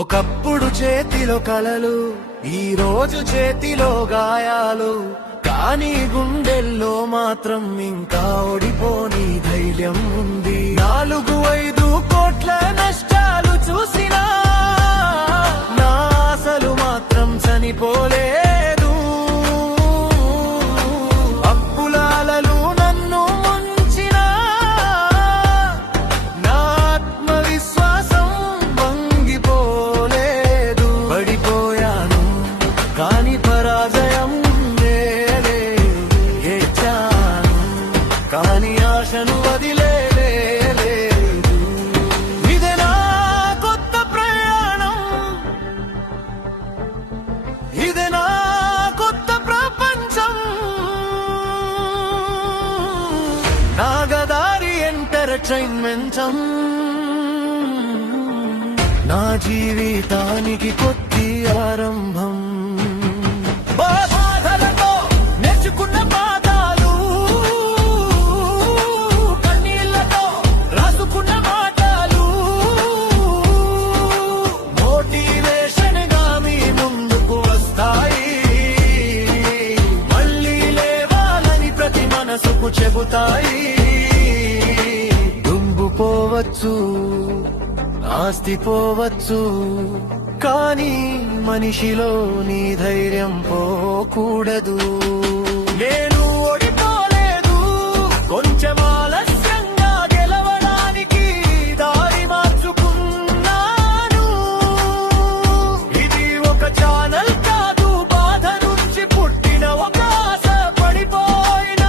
ఒకప్పుడు చేతిలో కలలు, ఈ రోజు చేతిలో గాయాలు, కానీ గుండెల్లో మాత్రం ఇంకా ఓడిపోని ధైర్యం ఉంది. 4-5 కోట్ల నష్టాలు చూసినా నా ఆశలు మాత్రం చనిపోలేదు. అప్పులాలలు నన్ను ముంచినా నా ఆత్మవిశ్వాసం వంగిపోలేదు. పడిపోయాను కాని పరాజయం కాని ఆశను వదిలేదు. ఇదే నా కొత్త ప్రయాణం, ఇదే నా కొత్త ప్రపంచం. నాగదారి ఎంటర్టైన్మెంట్, నా జీవితానికి కొత్త ఆరంభం. బాధలతో నేర్చుకున్న పాఠాలు, కన్నీళ్లతో రాసుకున్న మాటలు, మోటివేషన్ గా మీ ముందుకు వస్తాయి. మళ్ళీ లేవాలని ప్రతి మనసుకు చెబుతాయి. దుంబుపోవచ్చు, ఆస్తి పోవచ్చు, కానీ మనిషిలో నీ ధైర్యం పోకూడదు. నేను ఓడిపోలేదు, కొంచెం ఆలస్యంగా గెలవడానికి దారి మార్చుకున్నాను. ఇది ఒక ఛానల్ కాదు, బాధ నుంచి పుట్టిన ఒక ఆశ. పడిపోయిన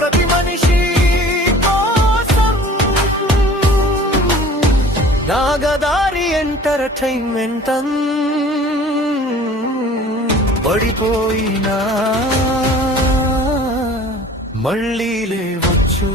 ప్రతి మనిషి కోసం నాగదారి ఎంటర్టైన్మెంట్. పడిపోయినా మళ్ళీ లేవచ్చు.